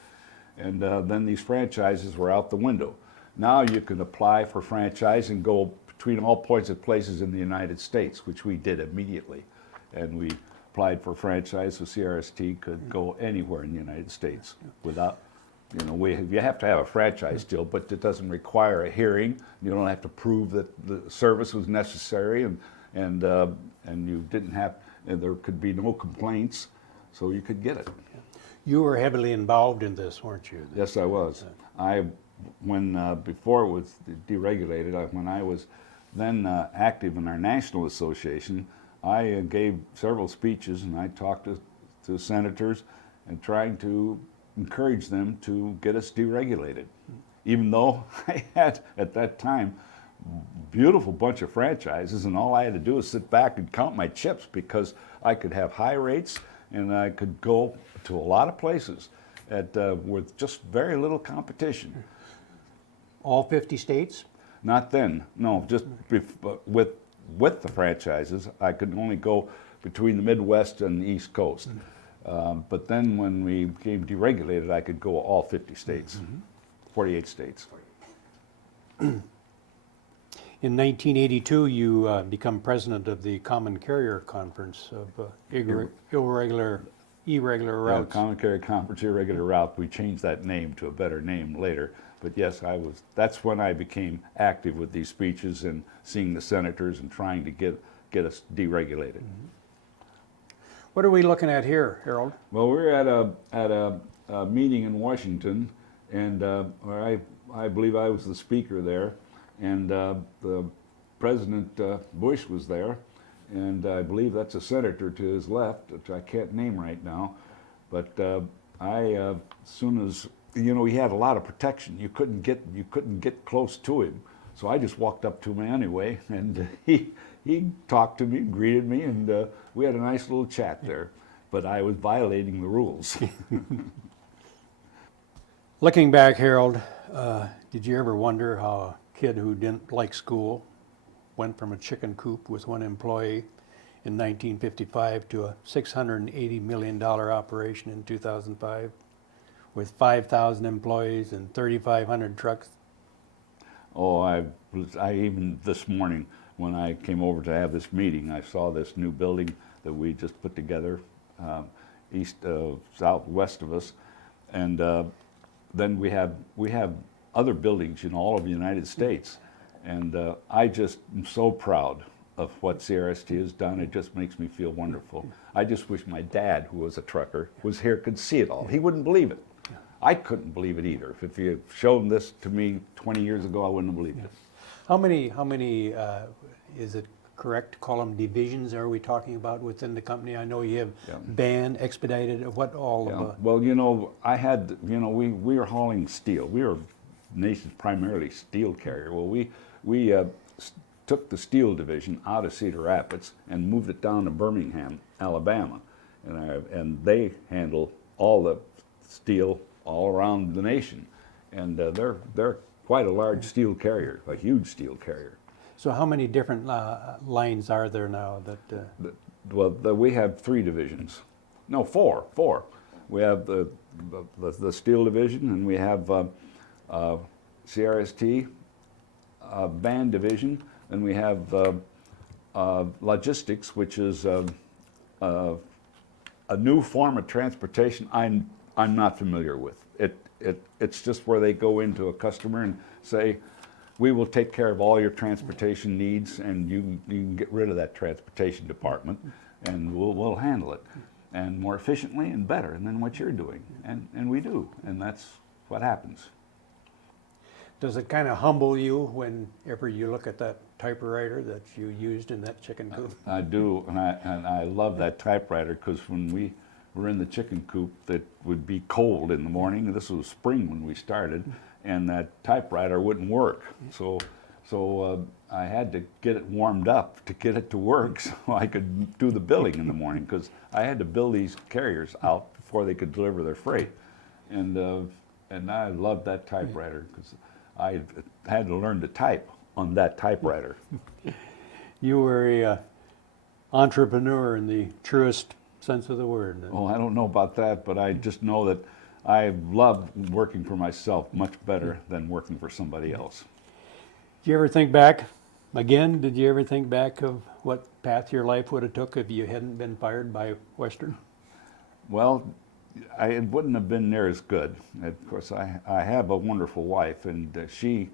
And then these franchises were out the window. Now you can apply for franchise and go between all points of places in the United States, which we did immediately. And we applied for franchise so CRST could go anywhere in the United States without, you know, you have to have a franchise still, but it doesn't require a hearing. You don't have to prove that the service was necessary, and you didn't have, and there could be no complaints, so you could get it. You were heavily involved in this, weren't you? Yes, I was. Before it was deregulated, when I was then active in our national association, I gave several speeches, and I talked to senators and trying to encourage them to get us deregulated. Even though I had, at that time, beautiful bunch of franchises, and all I had to do was sit back and count my chips, because I could have high rates and I could go to a lot of places with just very little competition. All 50 states? Not then, no, just with the franchises, I could only go between the Midwest and the East Coast. But then when we became deregulated, I could go all 50 states, 48 states. In 1982, you become president of the Common Carrier Conference of irregular routes. Yeah, Common Carrier Conference, Irregular Route. We changed that name to a better name later. But yes, that's when I became active with these speeches and seeing the senators and trying to get us deregulated. What are we looking at here, Harold? Well, we're at a meeting in Washington, and where I believe I was the speaker there, and the President Bush was there, and I believe that's a senator to his left, which I can't name right now, but as soon as, you know, he had a lot of protection. You couldn't get close to him, so I just walked up to him anyway, and he talked to me, greeted me, and we had a nice little chat there. But I was violating the rules. Looking back, Harold, did you ever wonder how a kid who didn't like school went from a chicken coop with one employee in 1955 to a $680 million operation in 2005 with 5,000 employees and 3,500 trucks? Oh, I even this morning when I came over to have this meeting, I saw this new building that we just put together southwest of us, and then we have other buildings in all of the United States, and I just am so proud of what CRST has done. It just makes me feel wonderful. I just wish my dad, who was a trucker, was here, could see it all. He wouldn't believe it. I couldn't believe it either. If you had shown this to me 20 years ago, I wouldn't have believed it. How many, is it correct to call them divisions are we talking about within the company? I know you have band, expedited, what all of Well, you know, we were hauling steel. We were the nation's primarily steel carrier. Well, we took the steel division out of Cedar Rapids and moved it down to Birmingham, Alabama. And they handle all the steel all around the nation. And they're quite a large steel carrier, a huge steel carrier. So how many different lines are there now that? We have 3 divisions. No, 4. We have the steel division, and we have CRST band division, and we have logistics, which is a new form of transportation I'm not familiar with. It's just where they go into a customer and say, we will take care of all your transportation needs, and you can get rid of that transportation department, and we'll handle it, and more efficiently and better than what you're doing. And we do, and that's what happens. Does it kind of humble you whenever you look at that typewriter that you used in that chicken coop? I do, and I love that typewriter, because when we were in the chicken coop, that would be cold in the morning. This was spring when we started, and that typewriter wouldn't work. So I had to get it warmed up to get it to work so I could do the billing in the morning, because I had to bill these carriers out before they could deliver their freight. And I loved that typewriter, because I had to learn to type on that typewriter. You were a entrepreneur in the truest sense of the word. Oh, I don't know about that, but I just know that I love working for myself much better than working for somebody else. Did you ever think back, again, did you ever think back of what path your life would have took if you hadn't been fired by Western? Well, it wouldn't have been near as good. Of course, I have a wonderful wife, and she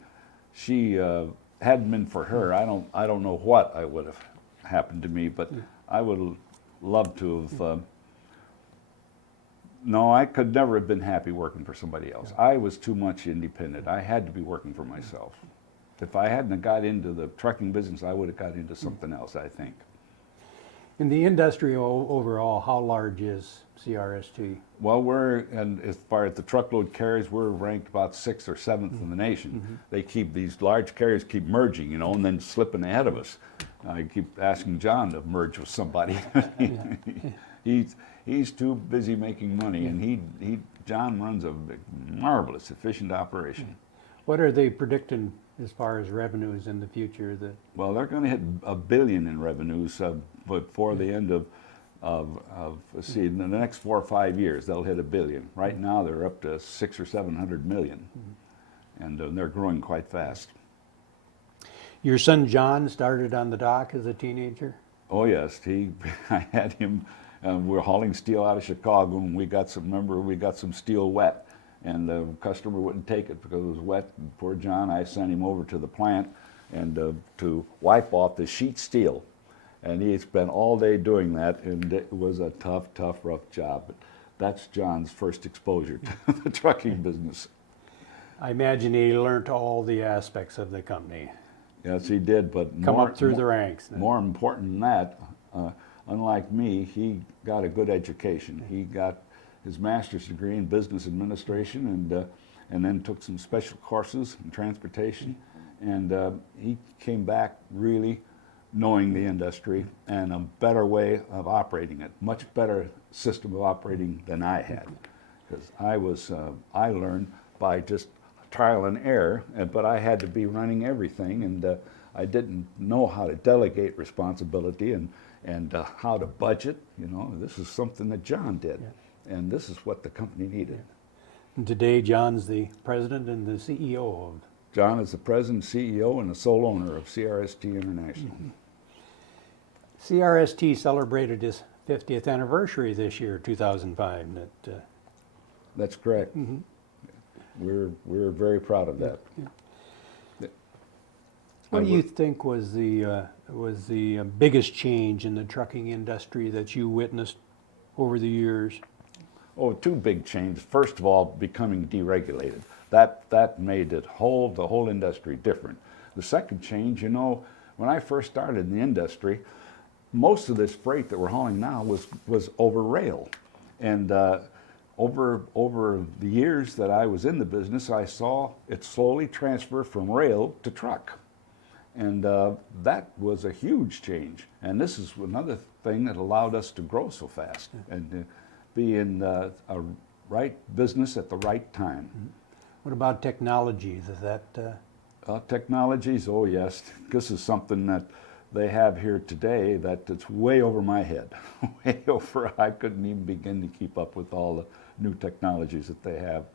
hadn't been for her, I don't know what I would have happened to me, but I would have loved to have. No, I could never have been happy working for somebody else. I was too much independent. I had to be working for myself. If I hadn't got into the trucking business, I would have got into something else, I think. In the industry overall, how large is CRST? Well, and as far as the truckload carriers, we're ranked about 6th or 7th in the nation. They keep, these large carriers keep merging, you know, and then slipping ahead of us. I keep asking John to merge with somebody. He's too busy making money, and John runs a marvelous, efficient operation. What are they predicting as far as revenues in the future? Well, they're going to hit $1 billion in revenues, but for the end of let's see, in the next 4 or 5 years, they'll hit $1 billion. Right now, they're up to 600 or 700 million, and they're growing quite fast. Your son John started on the dock as a teenager? Oh yes, I had him. We're hauling steel out of Chicago, and we got some steel wet, and the customer wouldn't take it because it was wet. And poor John, I sent him over to the plant and to wipe off the sheet steel, and he spent all day doing that, and it was a tough, rough job. But that's John's first exposure to the trucking business. I imagine he learned all the aspects of the company. Yes, he did, but Come up through the ranks. More important than that, unlike me, he got a good education. He got his master's degree in business administration, and then took some special courses in transportation, and he came back really knowing the industry and a better way of operating it, much better system of operating than I had, because I learned by just trial and error, but I had to be running everything, and I didn't know how to delegate responsibility and how to budget. You know, this is something that John did, and this is what the company needed. And today, John's the president and the CEO of. John is the president, CEO, and the sole owner of CRST International. CRST celebrated its 50th anniversary this year, 2005. That's correct. We're very proud of that. What do you think was the biggest change in the trucking industry that you witnessed over the years? Oh, two big changes. First of all, becoming deregulated. That made the whole industry different. The second change, you know, when I first started in the industry, most of this freight that we're hauling now was over rail, and over the years that I was in the business, I saw it slowly transfer from rail to truck. And that was a huge change. And this is another thing that allowed us to grow so fast and be in a right business at the right time. What about technologies? Is that? Technologies, oh yes. This is something that they have here today that it's way over my head. Way over. I couldn't even begin to keep up with all the new technologies that they have.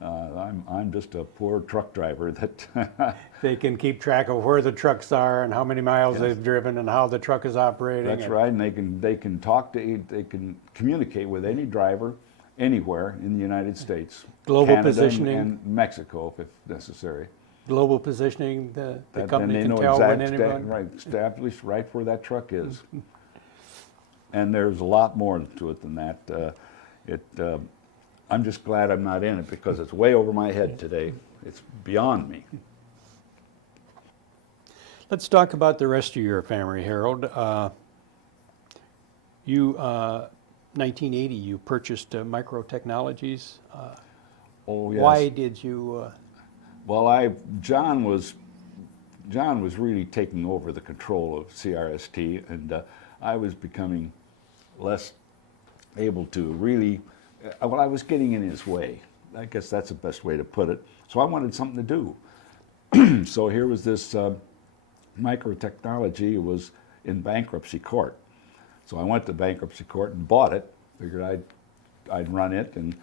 I'm just a poor truck driver that They can keep track of where the trucks are and how many miles they've driven and how the truck is operating. That's right, and they can they can communicate with any driver anywhere in the United States, Global Canada, positioning. and Mexico if necessary. Global positioning, the Then company they can know tell when exactly anyone. right, established right where that truck is. And there's a lot more to it than that. I'm just glad I'm not in it because it's way over my head today. It's beyond me. Let's talk about the rest of your family, Harold. You, 1980, you purchased Micro Technologies. Oh yes. Why did you? Well, John was really taking over the control of CRST, and I was becoming less able to really. Well, I was getting in his way. I guess that's the best way to put it. So I wanted something to do. So here was this microtechnology was in bankruptcy court. So I went to bankruptcy court and bought it. Figured I'd run it and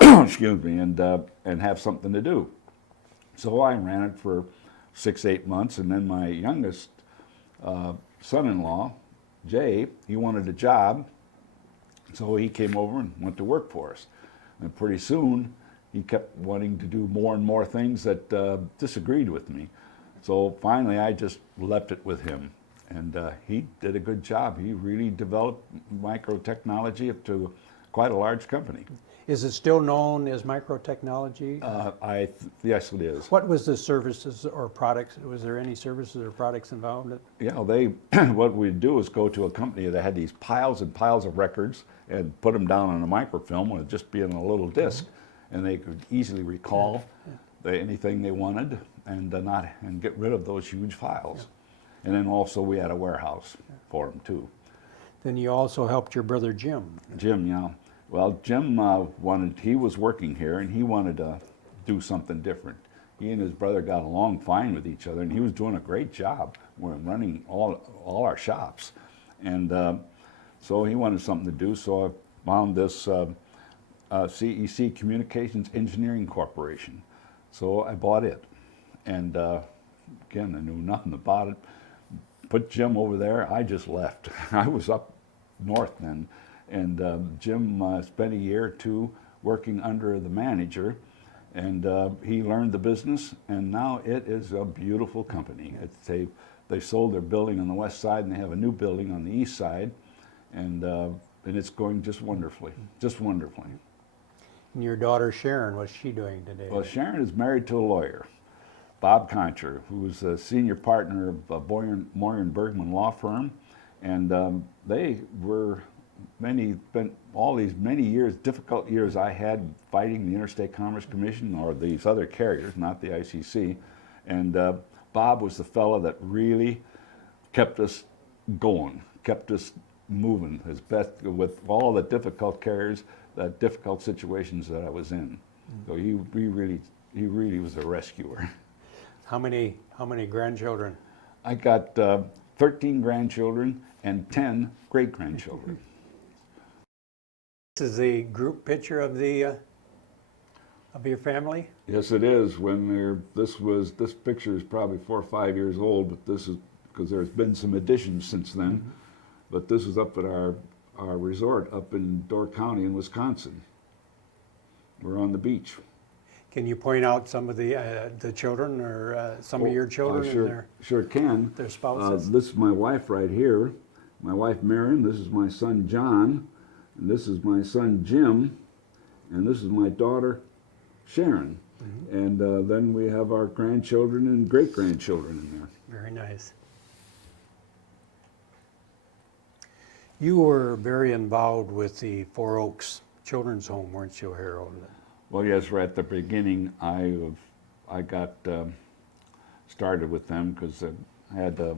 excuse me and have something to do. So I ran it for 6-8 months, and then my youngest son-in-law, Jay, he wanted a job, so he came over and went to work for us. And pretty soon, he kept wanting to do more and more things that disagreed with me. So finally, I just left it with him. And he did a good job. He really developed microtechnology up to quite a large company. Is it still known as microtechnology? Yes, it is. What was the services or products? Was there any services or products involved? Yeah, they what we'd do is go to a company that had these piles and piles of records and put them down on a microfilm, and it'd just be in a little disc, and they could easily recall anything they wanted and get rid of those huge files. And then also we had a warehouse for them too. Then you also helped your brother Jim. Jim, yeah. Well, Jim he was working here and he wanted to do something different. He and his brother got along fine with each other, and he was doing a great job. We're running all our shops. And so he wanted something to do, so I found this CEC, Communications Engineering Corporation. So I bought it. And again, I knew nothing about it. Put Jim over there, I just left. I was up north then. And Jim spent a year or two working under the manager, and he learned the business, and now it is a beautiful company. They sold their building on the west side, and they have a new building on the east side, and it's going just wonderfully, just wonderfully. And your daughter Sharon, what's she doing today? Well, Sharon is married to a lawyer, Bob Concher, who's a senior partner of Moyer and Bergman law firm, and they were spent all these many years, difficult years I had fighting the Interstate Commerce Commission or these other carriers, not the ICC, and Bob was the fellow that really kept us going, kept us moving as best with all the difficult carriers, the difficult situations that I was in. So he really was a rescuer. How many grandchildren? I got 13 grandchildren and 10 great-grandchildren. This is the group picture of the of your family? Yes, it is. This picture is probably 4 or 5 years old, but this is because there's been some additions since then. But this is up at our resort up in Door County in Wisconsin. We're on the beach. Can you point out some of the children or some of your children and sure can. their spouses? This is my wife right here. My wife Marion. This is my son John. And this is my son Jim. And this is my daughter Sharon. And then we have our grandchildren and great-grandchildren in there. Very nice. You were very involved with the Four Oaks Children's Home, weren't you, Harold? Well, yes, right at the beginning, I got started with them because I had a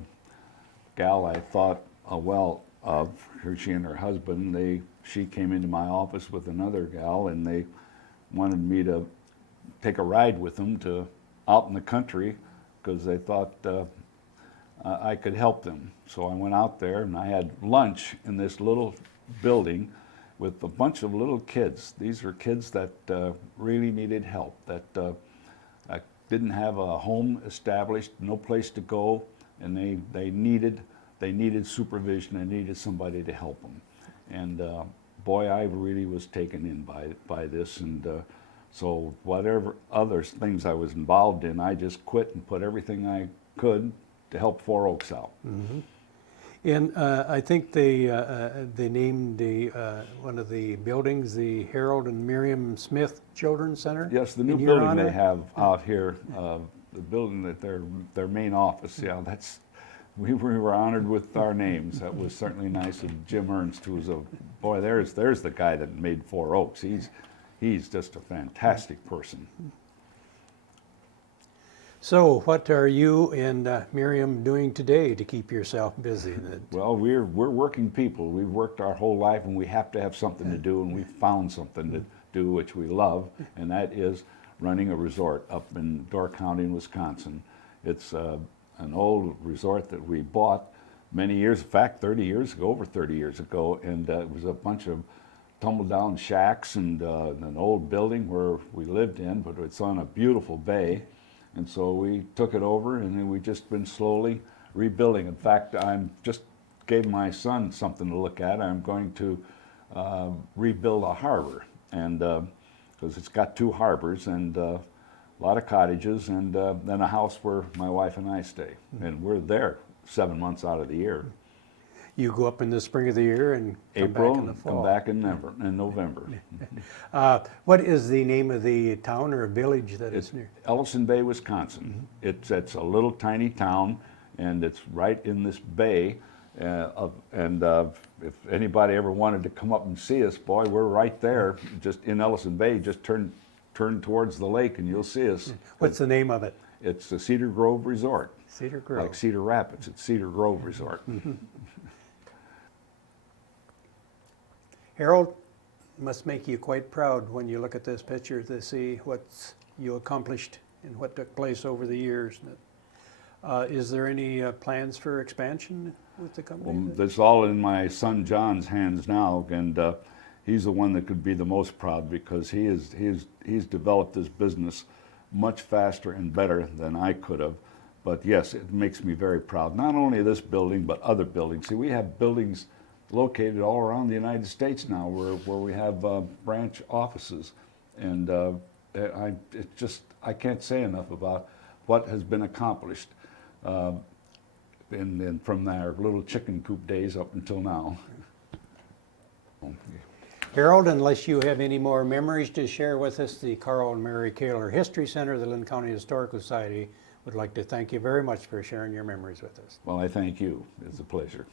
gal I thought well of. She and her husband, she came into my office with another gal, and they wanted me to take a ride with them out in the country because they thought I could help them. So I went out there and I had lunch in this little building with a bunch of little kids. These are kids that really needed help, that didn't have a home established, no place to go, and they needed supervision. They needed somebody to help them. And boy, I really was taken in by this. And so whatever other things I was involved in, I just quit and put everything I could to help Four Oaks out. And I think they named one of the buildings the Herald and Miriam Smith Children's Center. Yes, the new building they have out here, the building that their main office. Yeah, we were honored with our names. That was certainly nice. And Jim Ernst, who was boy, there's the guy that made Four Oaks. He's just a fantastic person. So what are you and Miriam doing today to keep yourself busy? Well, we're working people. We've worked our whole life, and we have to have something to do, and we found something to do which we love, and that is running a resort up in Door County in Wisconsin. It's an old resort that we bought many years, in fact 30 years ago, over 30 years ago, and it was a bunch of tumble down shacks and an old building where we lived in, but it's on a beautiful bay. And so we took it over, and then we've just been slowly rebuilding. In fact, I'm just gave my son something to look at. I'm going to rebuild a harbor, and because it's got 2 harbors and a lot of cottages, and then a house where my wife and I stay. And we're there 7 months out of the year. You go up in the spring of the year and come April, back in the fall. come back in November. What is the name of the town or village that is near? Ellison Bay, Wisconsin. It's a little tiny town, and it's right in this bay. If anybody ever wanted to come up and see us, boy, we're right there, just in Ellison Bay. Just turn towards the lake, and you'll see us. What's the name of it? It's the Cedar Grove Resort. Cedar Grove. Like Cedar Rapids, it's Cedar Grove Resort. Harold, must make you quite proud when you look at this picture to see what you accomplished and what took place over the years. Is there any plans for expansion with the company? Well, that's all in my son John's hands now, and he's the one that could be the most proud, because he's developed this business much faster and better than I could have. But yes, it makes me very proud. Not only this building, but other buildings. See, we have buildings located all around the United States now, where we have branch offices, and I can't say enough about what has been accomplished, and from our little chicken coop days up until now. Harold, unless you have any more memories to share with us, the Carl and Mary Kaler History Center of the Linn County Historical Society would like to thank you very much for sharing your memories with us. Well, I thank you. It's a pleasure.